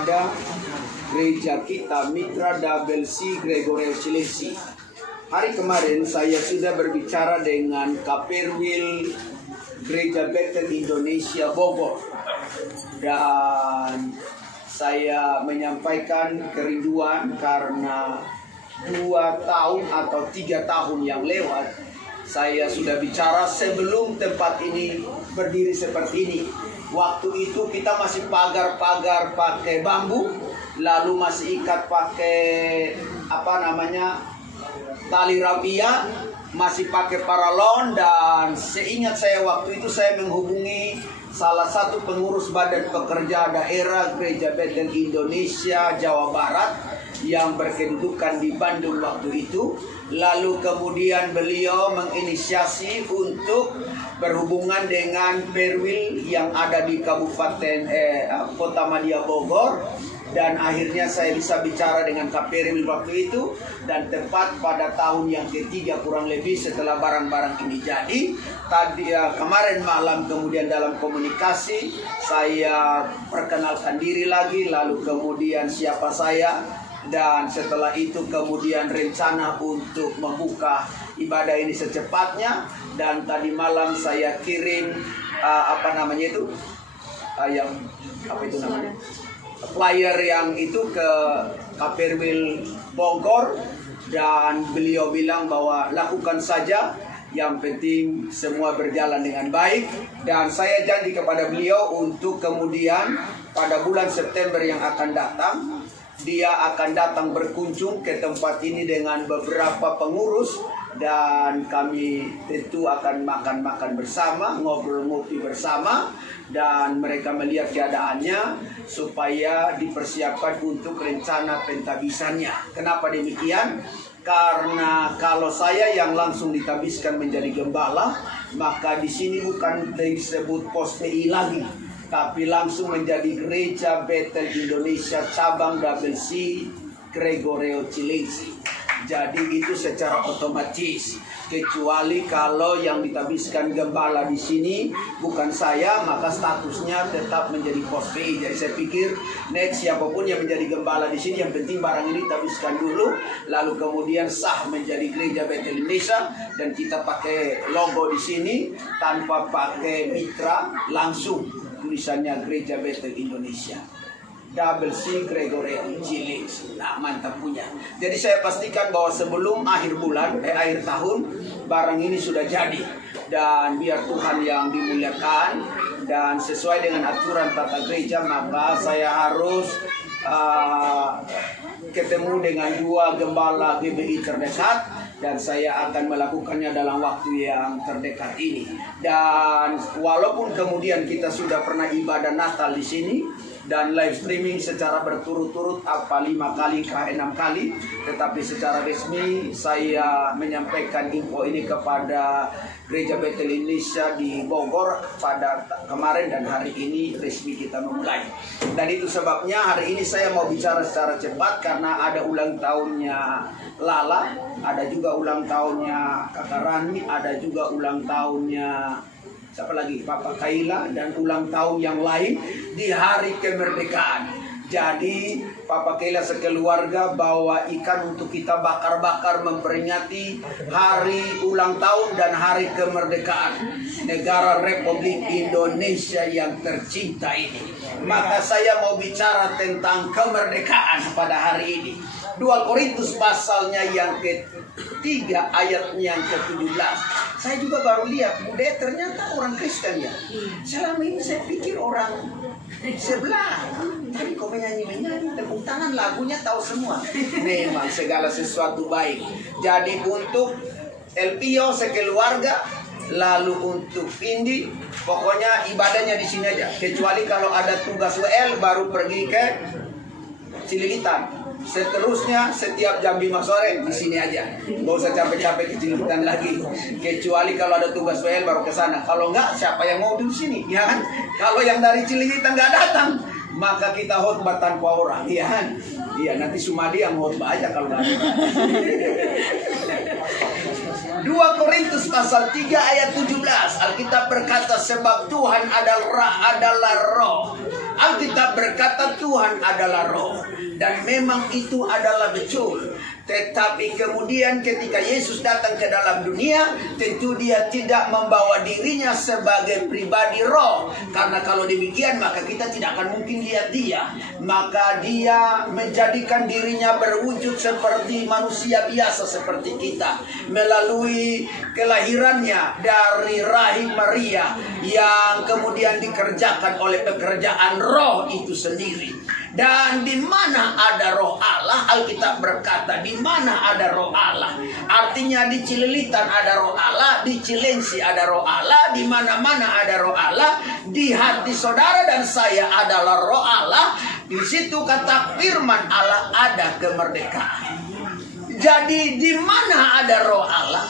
kepada gereja kita Mitra WC Gregorio Cilengsi. Hari kemarin saya sudah berbicara dengan Kaperwil Gereja Bethel Indonesia Bogor, dan saya menyampaikan kerinduan karena 2 tahun atau 3 tahun yang lewat saya sudah bicara sebelum tempat ini berdiri seperti ini. Waktu itu kita masih pagar-pagar pakai bambu, lalu masih ikat pakai tali rapia, masih pakai paralon. Dan seingat saya waktu itu saya menghubungi salah satu pengurus badan pekerja daerah Gereja Bethel Indonesia Jawa Barat yang berkedudukan di Bandung waktu itu. Lalu kemudian beliau menginisiasi untuk berhubungan dengan Perwil yang ada di Kabupaten Kota Madia Bogor. Dan akhirnya saya bisa bicara dengan Kaperwil waktu itu. Dan tepat pada tahun yang ketiga kurang lebih setelah barang-barang ini jadi, kemarin malam kemudian dalam komunikasi saya perkenalkan diri lagi, lalu kemudian siapa saya, dan setelah itu kemudian rencana untuk membuka ibadah ini secepatnya. Dan tadi malam saya kirim flyer yang itu ke Kaperwil Bogor, dan beliau bilang bahwa lakukan saja, yang penting semua berjalan dengan baik. Dan saya janji kepada beliau untuk kemudian pada bulan September yang akan datang dia akan datang berkunjung ke tempat ini dengan beberapa pengurus, dan kami tentu akan makan-makan bersama, ngobrol-ngopi bersama, dan mereka melihat keadaannya supaya dipersiapkan untuk rencana pentabisannya. Kenapa demikian? Karena kalau saya yang langsung ditabiskan menjadi gembala, maka di sini bukan disebut pos PI lagi, tapi langsung menjadi Gereja Bethel Indonesia cabang WC Gregorio Cilengsi. Jadi itu secara otomatis, kecuali kalau yang ditabiskan gembala di sini bukan saya, maka statusnya tetap menjadi pos PI. Jadi saya pikir siapapun yang menjadi gembala di sini, yang penting barang ini ditabiskan dulu, lalu kemudian sah menjadi Gereja Bethel Indonesia, dan kita pakai logo di sini tanpa pakai mitra, langsung tulisannya Gereja Bethel Indonesia WC Gregorio Cilengsi. Nah, mantap punya. Jadi saya pastikan bahwa sebelum akhir tahun barang ini sudah jadi. Dan biar Tuhan yang dimuliakan, dan sesuai dengan aturan tata gereja, maka saya harus ketemu dengan 2 gembala GBI terdekat, dan saya akan melakukannya dalam waktu yang terdekat ini. Dan walaupun kemudian kita sudah pernah ibadah Natal di sini dan live streaming secara berturut-turut 5 kali ke 6 kali, tetapi secara resmi saya menyampaikan info ini kepada Gereja Bethel Indonesia di Bogor pada kemarin, dan hari ini resmi kita memulai. Dan itu sebabnya hari ini saya mau bicara secara cepat karena ada ulang tahunnya Lala, ada juga ulang tahunnya Kakak Rani, ada juga ulang tahunnya siapa lagi? Papa Kaila, dan ulang tahun yang lain di hari kemerdekaan. Jadi Papa Kaila sekeluarga bawa ikan untuk kita bakar-bakar memperingati hari ulang tahun dan hari kemerdekaan negara Republik Indonesia yang tercinta ini. Maka saya mau bicara tentang kemerdekaan pada hari ini. 2 Korintus pasalnya yang ke-3 ayatnya yang ke-17. Saya juga baru lihat, ternyata orang Kristen ya. Selama ini saya pikir orang sebelah. Tadi kok menyanyi, tepuk tangan, lagunya tahu semua. Memang segala sesuatu baik. Jadi untuk LPO sekeluarga, lalu untuk Vindi, pokoknya ibadahnya di sini aja. Kecuali kalau ada tugas WL baru pergi ke Cililitan. Seterusnya setiap jam 5 sore di sini aja. Nggak usah capek-capek ke Cililitan lagi. Kecuali kalau ada tugas WL baru ke sana. Kalau enggak, siapa yang mau di sini? Ya kan? Kalau yang dari Cililitan nggak datang, maka kita khotbah tanpa orang, ya kan? Iya, nanti Sumadi yang khotbah aja kalau nggak ada. 2 Korintus pasal 3 ayat 17, Alkitab berkata, sebab Tuhan adalah roh. Alkitab berkata Tuhan adalah roh. Dan memang itu adalah betul. Tetapi kemudian ketika Yesus datang ke dalam dunia, tentu dia tidak membawa dirinya sebagai pribadi roh. Karena kalau demikian maka kita tidak akan mungkin lihat dia. Maka dia menjadikan dirinya berwujud seperti manusia biasa seperti kita. Melalui kelahirannya dari rahim Maria yang kemudian dikerjakan oleh pekerjaan roh itu sendiri. Dan di mana ada roh Allah, Alkitab berkata di mana ada roh Allah. Artinya di Cililitan ada roh Allah, di Cilengsi ada roh Allah, di mana-mana ada roh Allah. Di hati saudara dan saya adalah roh Allah. Di situ kata firman Allah ada kemerdekaan. Jadi di mana ada roh Allah,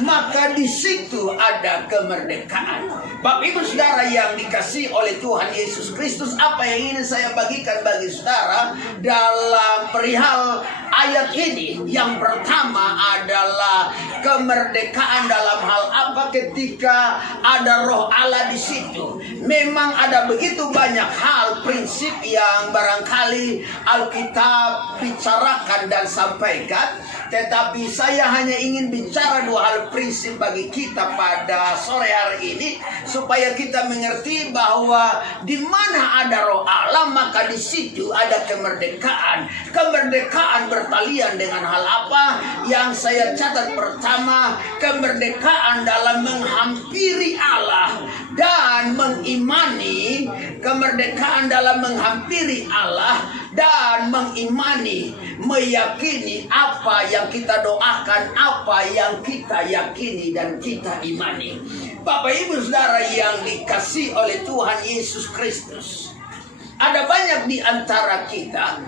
maka di situ ada kemerdekaan. Bapak Ibu Saudara yang dikasihi oleh Tuhan Yesus Kristus, apa yang ingin saya bagikan bagi saudara dalam perihal ayat ini? Yang pertama adalah kemerdekaan dalam hal apa ketika ada roh Allah di situ. Memang ada begitu banyak hal, prinsip yang barangkali Alkitab bicarakan dan sampaikan. Tetapi saya hanya ingin bicara dua hal prinsip bagi kita pada sore hari ini, supaya kita mengerti bahwa di mana ada roh Allah maka di situ ada kemerdekaan. Kemerdekaan bertalian dengan hal apa yang saya catat? Pertama, kemerdekaan dalam menghampiri Allah dan mengimani. Kemerdekaan dalam menghampiri Allah dan mengimani, meyakini apa yang kita doakan, apa yang kita yakini dan kita imani. Bapak Ibu Saudara yang dikasihi oleh Tuhan Yesus Kristus, ada banyak di antara kita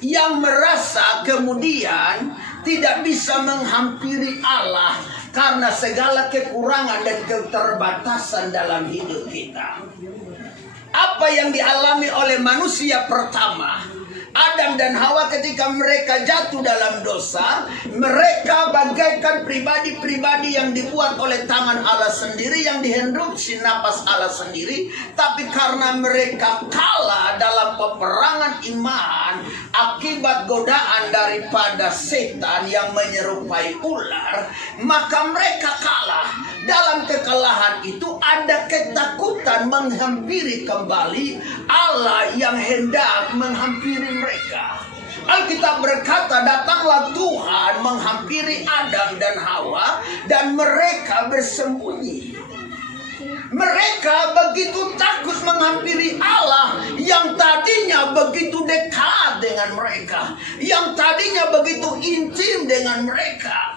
yang merasa kemudian tidak bisa menghampiri Allah karena segala kekurangan dan keterbatasan dalam hidup kita. Apa yang dialami oleh manusia pertama, Adam dan Hawa, ketika mereka jatuh dalam dosa, mereka bagaikan pribadi-pribadi yang dibuat oleh tangan Allah sendiri, yang dihendruki napas Allah sendiri. Tapi karena mereka kalah dalam peperangan iman akibat godaan daripada setan yang menyerupai ular, maka mereka kalah. Dalam kekalahan itu ada ketakutan menghampiri kembali Allah yang hendak menghampiri mereka. Alkitab berkata datanglah Tuhan menghampiri Adam dan Hawa dan mereka bersembunyi. Mereka begitu takut menghampiri Allah yang tadinya begitu dekat dengan mereka, yang tadinya begitu intim dengan mereka.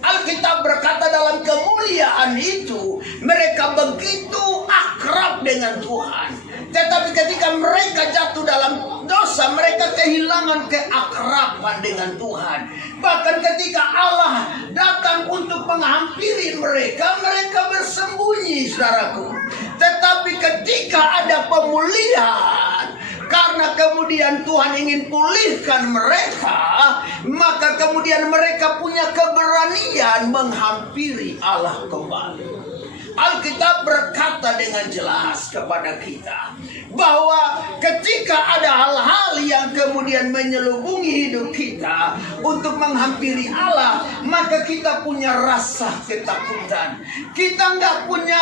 Alkitab berkata dalam kemuliaan itu mereka begitu akrab dengan Tuhan. Tetapi ketika mereka jatuh dalam dosa, mereka kehilangan keakraban dengan Tuhan. Bahkan ketika Allah datang untuk menghampiri mereka, mereka bersembunyi, saudaraku. Tetapi ketika ada pemulihan, karena kemudian Tuhan ingin pulihkan mereka, maka kemudian mereka punya keberanian menghampiri Allah kembali. Alkitab berkata dengan jelas kepada kita bahwa ketika ada hal-hal yang kemudian menyelubungi hidup kita untuk menghampiri Allah, maka kita punya rasa ketakutan. Kita nggak punya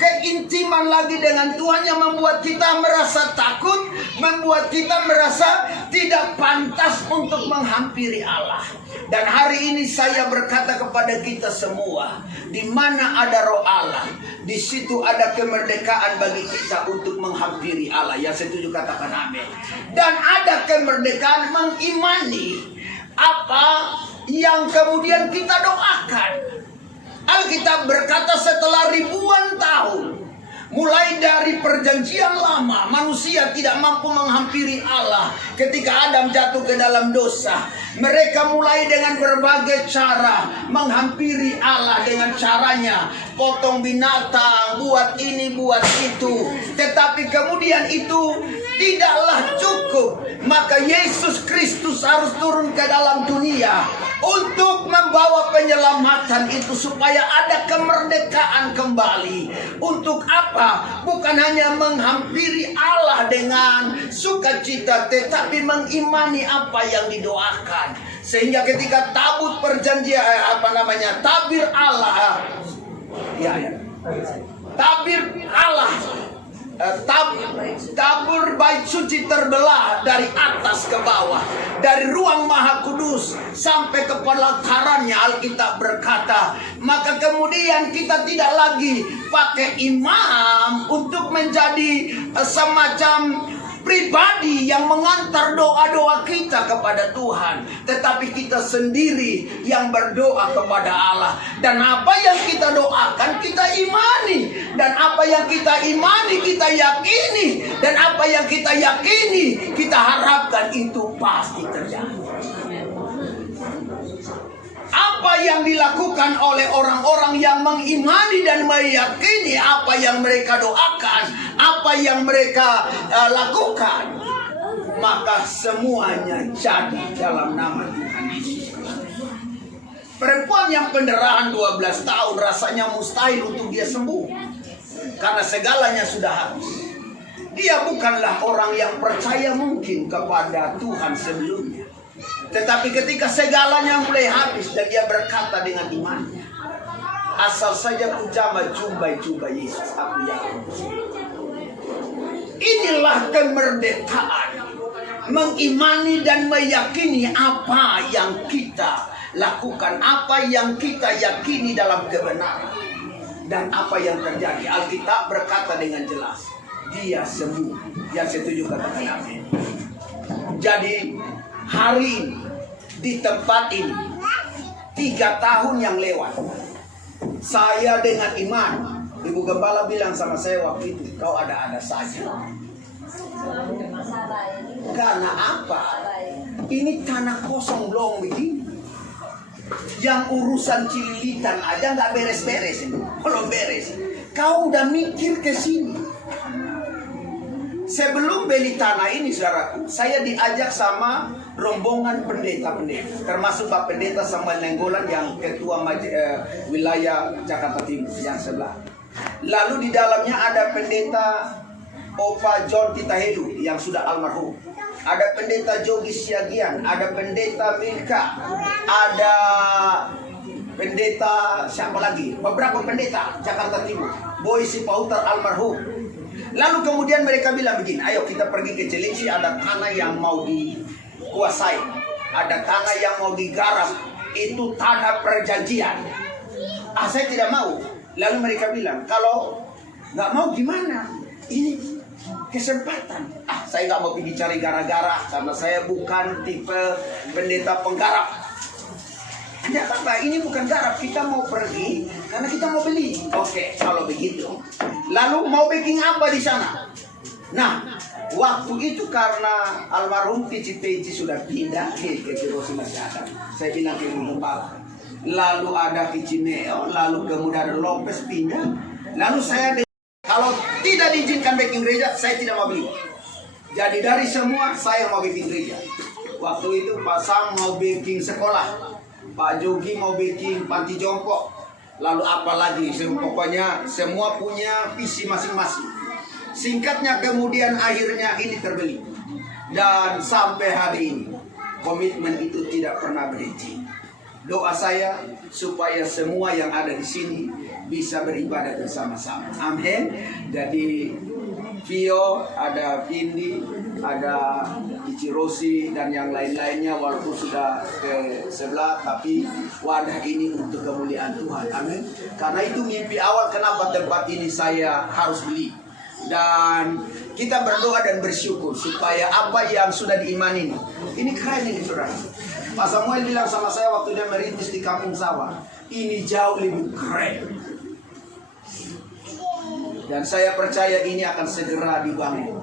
keintiman lagi dengan Tuhan yang membuat kita merasa takut, membuat kita merasa tidak pantas untuk menghampiri Allah. Dan hari ini saya berkata kepada kita semua, di mana ada roh Allah, di situ ada kemerdekaan bagi kita untuk menghampiri Allah. Yang setuju katakan amin. Dan ada kemerdekaan mengimani apa yang kemudian kita doakan. Alkitab berkata setelah ribuan tahun, mulai dari perjanjian lama, manusia tidak mampu menghampiri Allah ketika Adam jatuh ke dalam dosa. Mereka mulai dengan berbagai cara menghampiri Allah dengan caranya potong binatang, buat ini, buat itu. Tetapi kemudian itu tidaklah cukup. Maka Yesus Kristus harus turun ke dalam dunia untuk membawa penyelamatan itu supaya ada kemerdekaan kembali. Untuk apa? Bukan hanya menghampiri Allah dengan sukacita, tetapi mengimani apa yang didoakan. Sehingga ketika tabut perjanjian tabir Allah, tabir Allah, tabur bait suci terbelah dari atas ke bawah, dari ruang maha kudus sampai ke pelatarannya. Alkitab berkata, maka kemudian kita tidak lagi pakai imam untuk menjadi semacam pribadi yang mengantar doa-doa kita kepada Tuhan, tetapi kita sendiri yang berdoa kepada Allah. Dan apa yang kita doakan kita imani, dan apa yang kita imani kita yakini, dan apa yang kita yakini kita harapkan itu pasti terjadi. Apa yang dilakukan oleh orang-orang yang mengimani dan meyakini apa yang mereka doakan, apa yang mereka lakukan, maka semuanya jadi dalam nama Tuhan Yesus. Perempuan yang pendarahan 12 tahun rasanya mustahil untuk dia sembuh, karena segalanya sudah habis. Dia bukanlah orang yang percaya mungkin kepada Tuhan sebelumnya. Tetapi ketika segalanya mulai habis dan dia berkata dengan imannya, asal saja ku jamah jumbai Yesus, aku yakin. Inilah kemerdekaan, mengimani dan meyakini apa yang kita lakukan, apa yang kita yakini dalam kebenaran, dan apa yang terjadi. Alkitab berkata dengan jelas, dia sembuh. Yang setuju katakan amin. Jadi hari ini di tempat ini 3 tahun yang lewat, saya dengan iman, Ibu Gembala bilang sama saya waktu itu, kau ada-ada saja. Karena apa? Ini tanah kosong belum begini. Yang urusan cililitan aja nggak beres-beres ini, belum beres. Kau udah mikir ke sini. Sebelum beli tanah ini, saudaraku, saya diajak sama rombongan pendeta-pendeta, termasuk Pak Pendeta Samuel Nenggolan yang ketua wilayah Jakarta Timur yang sebelah. Lalu di dalamnya ada pendeta Opa John Titahelu yang sudah almarhum, ada pendeta Jogi Siagian, ada pendeta Milka, ada pendeta siapa lagi, beberapa pendeta Jakarta Timur, Boy Sipautar almarhum. Lalu kemudian mereka bilang begini, ayo kita pergi ke Cilengsi, ada tanah yang mau dikuasai, ada tanah yang mau digarap, itu tanah perjanjian. Saya tidak mau. Lalu mereka bilang, kalau nggak mau gimana? Ini kesempatan. Saya nggak mau pergi cari gara-gara, karena saya bukan tipe pendeta penggarap. Tidak apa-apa, ini bukan garap, kita mau pergi karena kita mau beli. Oke, kalau begitu. Lalu mau bikin apa di sana? Nah, waktu itu karena almarhum Pici sudah pindah ke Cirosi masih ada. Saya bilang ke Ibu Gembala. Lalu ada Pici Neo, lalu kemudian ada Lopez pindah. Lalu saya kalau tidak diizinkan bikin gereja, saya tidak mau beli. Jadi dari semua saya mau bikin gereja. Waktu itu Pak Sam mau bikin sekolah, Pak Jogi mau bikin panti jompo, lalu apalagi, pokoknya semua punya visi masing-masing. Singkatnya kemudian akhirnya ini terbeli, dan sampai hari ini komitmen itu tidak pernah berhenti. Doa saya supaya semua yang ada di sini bisa beribadah bersama-sama. Amin. Jadi Vio, ada Vindi, ada Ichirosi dan yang lain-lainnya, walaupun sudah ke sebelah, tapi wadah ini untuk kemuliaan Tuhan. Amin. Karena itu mimpi awal kenapa tempat ini saya harus beli. Dan kita berdoa dan bersyukur supaya apa yang sudah diimani ini keren ini, saudara. Pak Samuel bilang sama saya waktu dia merintis di kampung sawah, ini jauh lebih keren. Dan saya percaya ini akan segera dibangun.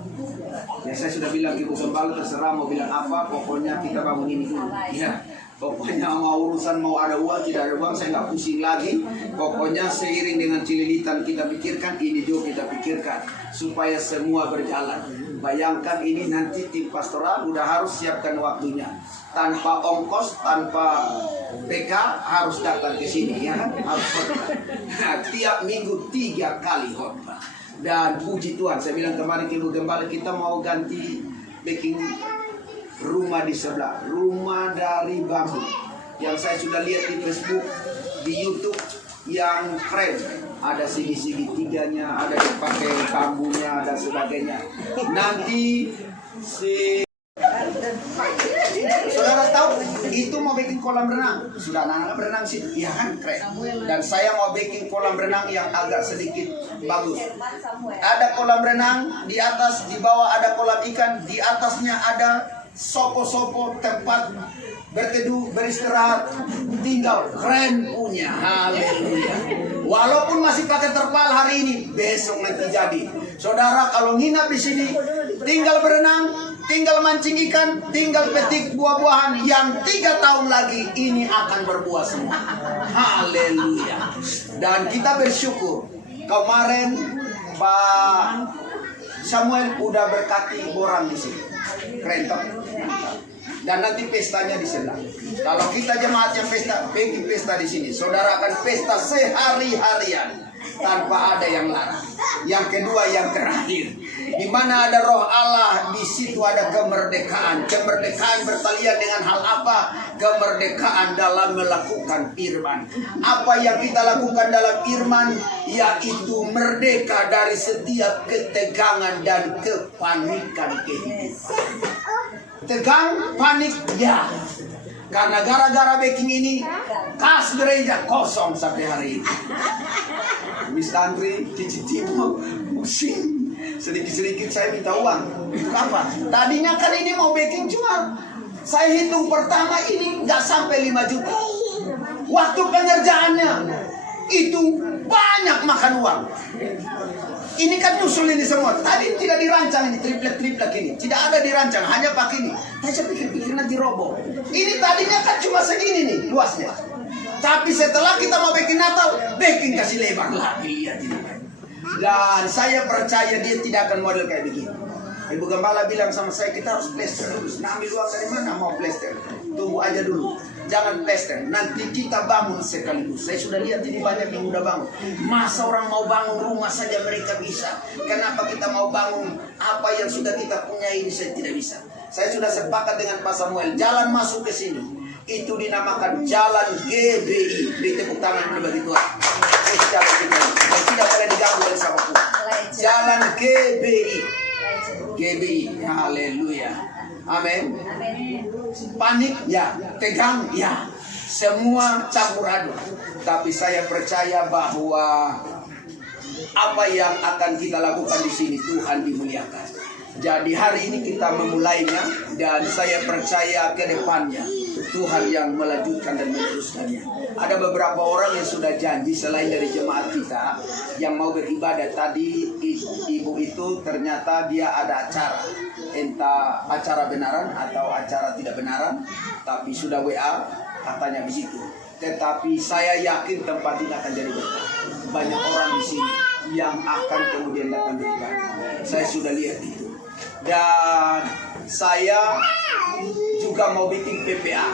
Ya, saya sudah bilang Ibu Gembala, terserah mau bilang apa, pokoknya kita bangun ini dulu. Ya, pokoknya mau urusan mau ada uang tidak ada uang saya nggak pusing lagi. Pokoknya seiring dengan cililitan kita pikirkan, ini juga kita pikirkan supaya semua berjalan. Bayangkan ini nanti tim pastoral udah harus siapkan waktunya. Tanpa ongkos, tanpa PK harus datang ke sini ya kan? Harus khotbah. Nah, tiap minggu 3 kali khotbah. Dan puji Tuhan, saya bilang kemarin ke Ibu Gembala, kita mau ganti backing rumah di sebelah, rumah dari bambu. Yang saya sudah lihat di Facebook, di YouTube yang keren. Ada segi-segitiganya, ada dipakai bambunya dan sebagainya. Nanti saudara tahu itu mau bikin kolam renang, sudah anak-anak berenang sih, iya kan keren. Dan saya mau bikin kolam renang yang agak sedikit bagus. Ada kolam renang di atas, di bawah ada kolam ikan, di atasnya ada sopo-sopo tempat berteduh, beristirahat, tinggal keren punya. Haleluya. Walaupun masih pakai terpal hari ini, besok nanti jadi. Saudara kalau nginap di sini, tinggal berenang, tinggal mancing ikan, tinggal petik buah-buahan yang 3 tahun lagi ini akan berbuah semua. Haleluya. Dan kita bersyukur kemarin Pak Samuel udah berkati orang di sini. Keren toh? Dan nanti pestanya di sebelah. Kalau kita jemaat yang pesta, bikin pesta di sini, saudara akan pesta sehari-harian tanpa ada yang larang. Yang kedua, yang terakhir, di mana ada Roh Allah, di situ ada kemerdekaan. Kemerdekaan bertalian dengan hal apa? Kemerdekaan dalam melakukan firman. Apa yang kita lakukan dalam firman, yaitu merdeka dari setiap ketegangan dan kepanikan kehidupan. Tegang, panik, ya. Karena gara-gara baking ini, kas gereja kosong sampai hari ini. Miss Andri, Cici Timo, pusing. Sedikit-sedikit saya minta uang. Itu apa? Tadinya kan ini mau baking cuma saya hitung pertama ini nggak sampai 5 juta. Waktu pengerjaannya itu banyak makan uang. Ini kan nyusul ini semua. Tadi tidak dirancang ini, triplek ini. Tidak ada dirancang, hanya pakai ini. Saya pikir-pikir nanti roboh. Ini tadinya kan cuma segini nih luasnya. Tapi setelah kita mau bikin Natal, bikin kasih lebar lagi. Lihat ini. Dan saya percaya dia tidak akan model kayak begini. Ibu Gembala bilang sama saya, kita harus plester. Nah, ambil uang dari mana mau plester? Tunggu aja dulu. Jangan plester. Nanti kita bangun sekaligus. Saya sudah lihat ini banyak yang udah bangun. Masa orang mau bangun rumah saja mereka bisa. Kenapa kita mau bangun apa yang sudah kita punya ini saya tidak bisa. Saya sudah sepakat dengan Pak Samuel. Jalan masuk ke sini itu dinamakan Jalan GBI. Beri tepuk tangan dulu bagi Tuhan. Tidak boleh diganggu oleh siapapun. Jalan GBI. GBI, haleluya, amin. Panik ya, tegang ya, semua campur aduk. Tapi saya percaya bahwa apa yang akan kita lakukan di sini Tuhan dimuliakan. Jadi hari ini kita memulainya dan saya percaya ke depannya Tuhan yang melanjutkan dan meneruskannya. Ada beberapa orang yang sudah janji selain dari jemaat kita yang mau beribadah. Tadi ibu itu ternyata dia ada acara, entah acara benaran atau acara tidak benaran, tapi sudah WA katanya begitu. Tetapi saya yakin tempat ini akan jadi berkah. Banyak orang di sini yang akan kemudian datang beribadah. Saya sudah lihat itu. Dan saya juga mau bikin PPA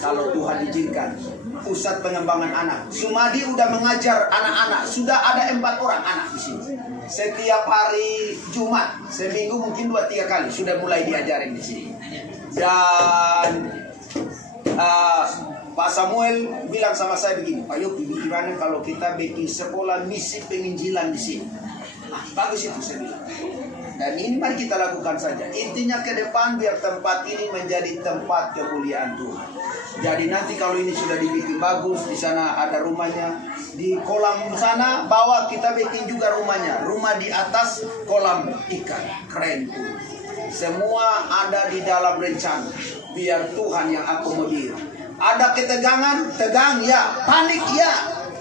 kalau Tuhan izinkan, pusat pengembangan anak. Sumadi udah mengajar anak-anak, sudah ada 4 orang anak di sini. Setiap hari Jumat, seminggu mungkin 2-3 kali sudah mulai diajarin di sini. Dan Pak Samuel bilang sama saya begini, Pak Yogi, gimana kalau kita bikin sekolah misi penginjilan di sini? Bagus itu saya bilang. Dan ini mari kita lakukan saja. Intinya ke depan biar tempat ini menjadi tempat kemuliaan Tuhan. Jadi nanti kalau ini sudah dibikin bagus, di sana ada rumahnya, di kolam sana bawah kita bikin juga rumahnya. Rumah di atas kolam ikan, keren tuh. Semua ada di dalam rencana. Biar Tuhan yang akomodir. Ada ketegangan, tegang ya, panik ya,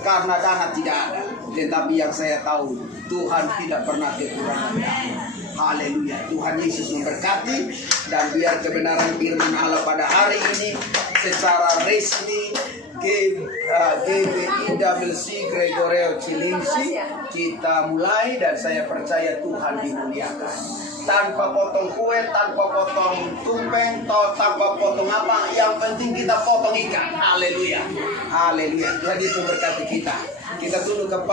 karena dana tidak ada. Tetapi yang saya tahu, Tuhan tidak pernah kekurangan dana. Haleluya, Tuhan Yesus memberkati. Dan biar kebenaran firman Allah pada hari ini secara resmi GBIWC Gregorio Cilingsi kita mulai. Dan saya percaya Tuhan dimuliakan. tanpa potong kue, tanpa potong tumpeng, tanpa potong apa. Yang penting kita potong ikan. Haleluya. Haleluya. Tuhan Yesus berkati kita. Kita tunduk kepala.